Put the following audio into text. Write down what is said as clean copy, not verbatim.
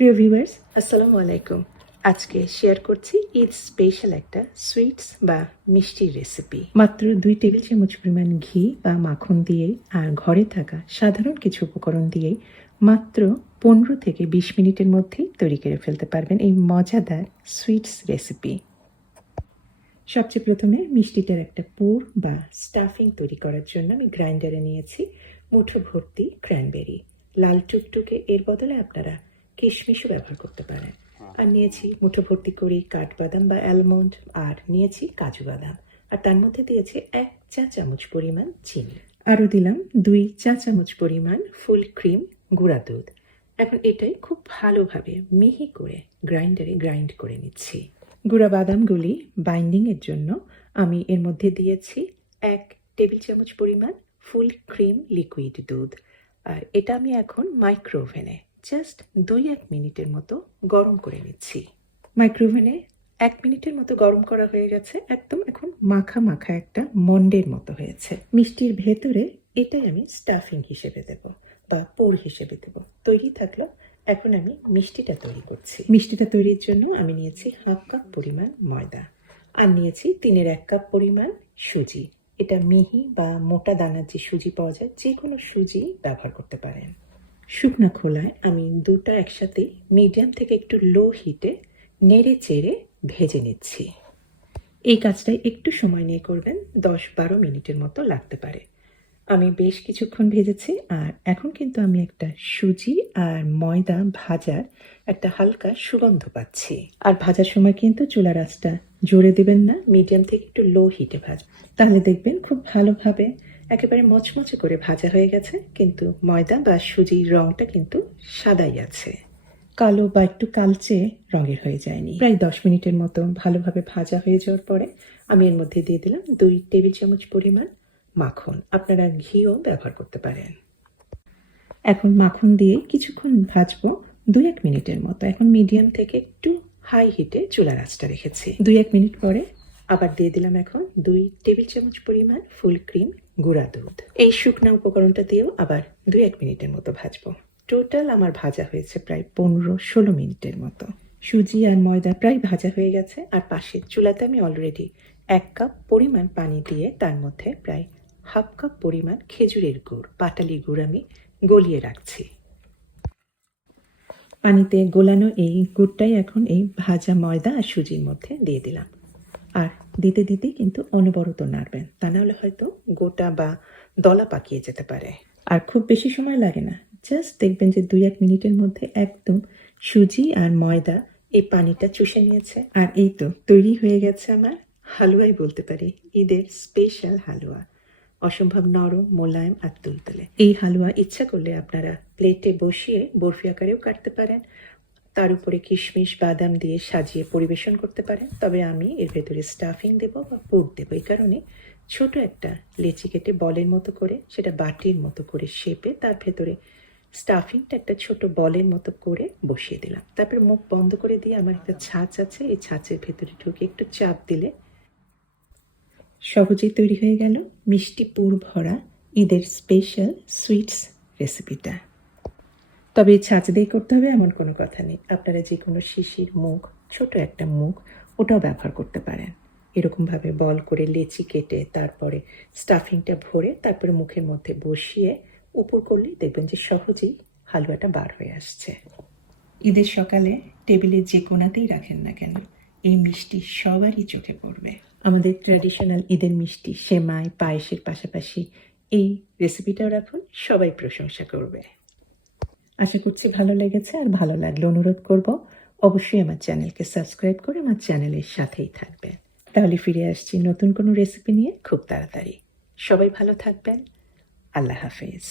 প্রিয় ভিউয়ার্স, আসসালামু আলাইকুম। আজকে শেয়ার করছি ঈদ স্পেশাল একটা সুইটস বা মিষ্টির রেসিপি। মাত্র 2 টেবিল চামচ পরিমাণ ঘি বা মাখন দিয়েই আর ঘরে থাকা সাধারণ কিছু উপকরণ দিয়েই মাত্র 15 থেকে 20 মিনিটের মধ্যেই তৈরি করে ফেলতে পারবেন এই মজাদার সুইটস রেসিপি। সবচেয়ে প্রথমে মিষ্টিটার একটা পুর বা স্টাফিং তৈরি করার জন্য আমি গ্রাইন্ডারে নিয়েছি মুঠো ভর্তি ক্র্যানবেরি। লাল টুকটুকে এর বদলে আপনারা কিশমিশও ব্যবহার করতে পারেন। আর নিয়েছি মুঠো ভর্তি করি কাঠবাদাম বা অ্যালমন্ড, আর নিয়েছি কাজু বাদাম, আর তার মধ্যে দিয়েছি 1 চা চামচ পরিমাণ চিনি। আরও দিলাম 2 চা চামচ পরিমাণ ফুল ক্রিম গুঁড়া দুধ। এখন এটাই খুব ভালোভাবে মিহি করে গ্রাইন্ডারে গ্রাইন্ড করে নিচ্ছি। গুঁড়া বাদামগুলি বাইন্ডিংয়ের জন্য আমি এর মধ্যে দিয়েছি 1 টেবিল চামচ পরিমাণ ফুল ক্রিম লিকুইড দুধ, আর এটা আমি এখন মাইক্রোওভেনে জাস্ট 2-1 মিনিটের মতো গরম করে নিচ্ছি। মাইক্রোওভেনে 1 মিনিটের মতো গরম করা হয়ে গেছে। একদম এখন মাখা মাখা একটা মন্ডের মতো হয়েছে। মিষ্টির ভেতরে এটাই আমি স্টাফিং হিসেবে দেব বা পুর হিসেবে দেব। তৈরি থাকলো। এখন আমি মিষ্টিটা তৈরি করছি। মিষ্টিটা তৈরির জন্য আমি নিয়েছি 1/2 কাপ পরিমাণ ময়দা, আর নিয়েছি 3/1 কাপ পরিমাণ সুজি। এটা মিহি বা মোটা দানার যে সুজি পাওয়া যায়, যে কোনো সুজি ব্যবহার করতে পারেন। শুকনো খোলায় আমি দুটো একসাথে মিডিয়াম থেকে একটু লো হিটে নেড়ে চেড়ে ভেজে নিচ্ছি। এই কাজটাই একটু সময় নিয়ে করবেন, 10-12 মিনিটের মতো লাগতে পারে। আমি বেশ কিছুক্ষণ ভেজেছি, আর এখন কিন্তু আমি একটা সুজি আর ময়দা ভাজার একটা হালকা সুগন্ধ পাচ্ছি। আর ভাজার সময় কিন্তু চুলার আঁচটা জোরে দেবেন না, মিডিয়াম থেকে একটু লো হিটে ভাজবেন। তাহলে দেখবেন খুব ভালোভাবে একেবারে মচমচে করে ভাজা হয়ে গেছে, কিন্তু ময়দা বা সুজির রংটা কিন্তু সাদাই আছে, কালো বা একটু কালচে রঙের হয়ে যায়নি। প্রায় 10 মিনিটের মতো ভালোভাবে ভাজা হয়ে যাওয়ার পরে আমি এর মধ্যে দিয়ে দিলাম 2 টেবিল চামচ পরিমাণ মাখন। আপনারা ঘিও ব্যবহার করতে পারেন। এখন মাখন দিয়ে কিছুক্ষণ ভাজবো, 2-1 মিনিটের মতো। এখন মিডিয়াম থেকে একটু হাই হিটে চুলার আঁচটা রেখেছি। 2-1 মিনিট পরে আবার দিয়ে দিলাম এখন 2 টেবিল চামচ পরিমাণ ফুল ক্রিম গুঁড়া দুধ। এই শুকনা উপকরণটা দিয়েও আবার 2-1 মিনিটের মতো ভাজবো। টোটাল আমার ভাজা হয়েছে প্রায় 15-16 মিনিটের মতো। সুজি আর ময়দা প্রায় ভাজা হয়ে গেছে, আর পাশের চুলাতে আমি অলরেডি 1 কাপ পরিমাণ পানি দিয়ে তার মধ্যে প্রায় 1/2 কাপ পরিমাণ খেজুরের গুড়, পাটালি গুড় আমি গলিয়ে রাখছি। পানিতে গোলানো এই গুড়টাই এখন এই ভাজা ময়দা আর সুজির মধ্যে দিয়ে দিলাম। আর দিতে দিতে কিন্তু অনবরত নাড়বেন, তা নাহলে হয়তো গোটা বা দলা পাকিয়ে যেতে পারে। আর খুব বেশি সময় লাগে না, জাস্ট দেখবেন যে 2-1 মিনিটের মধ্যে একদম সুজি আর ময়দা এই পানিটা চুষে নিয়েছে। আর এই তো তৈরি হয়ে গেছে আমার হালুয়াই বলতে পারি, ঈদের স্পেশাল হালুয়া। অসম্ভব নরম, মোলায়েম আর তুলতুলে। এই হালুয়া ইচ্ছা করলে আপনারা প্লেটে বসিয়ে বরফি আকারেও কাটতে পারেন, তার উপরে কিশমিশ বাদাম দিয়ে সাজিয়ে পরিবেশন করতে পারেন। তবে আমি এর ভেতরে স্টাফিং দেব বা পুর দেবো, এই কারণে ছোট একটা লেচি কেটে বলের মতো করে, সেটা বাটির মতো করে শেপে তার ভেতরে স্টাফিংটা একটা ছোট বলের মতো করে বসিয়ে দিলাম। তারপরে মুখ বন্ধ করে দিয়ে আমার একটা ছাঁচ আছে, এই ছাঁচের ভেতরে ঢুকে একটু চাপ দিলে সহজেই তৈরি হয়ে গেল মিষ্টি পুর ভরা ঈদের স্পেশাল সুইটস রেসিপিটা। তবে ছাঁচ দিয়ে করতে হবে এমন কোনো কথা নেই। আপনারা যে কোনো শিশির মুখ, ছোট একটা মুখ, ওটাও ব্যবহার করতে পারেন। এরকমভাবে বল করে লেচি কেটে তারপরে স্টাফিংটা ভরে তারপরে মুখের মধ্যে বসিয়ে উপর করলেই দেখবেন যে সহজেই হালুয়াটা বার হয়ে আসছে। ঈদের সকালে টেবিলে যে কোণাতেই রাখেন না কেন, এই মিষ্টি সবারই চোখে পড়বে। আমাদের ট্র্যাডিশনাল ঈদের মিষ্টি সেমাই পায়েসের পাশাপাশি এই রেসিপিটাও রাখুন, সবাই প্রশংসা করবে। আশা করছি ভালো লেগেছে, আর ভালো লাগলে অনুরোধ করব অবশ্যই আমার চ্যানেলকে সাবস্ক্রাইব করে আমার চ্যানেলের সাথেই থাকবেন। তাহলে ফিরে আসছি নতুন কোনো রেসিপি নিয়ে খুব তাড়াতাড়ি। সবাই ভালো থাকবেন। আল্লাহ হাফেজ।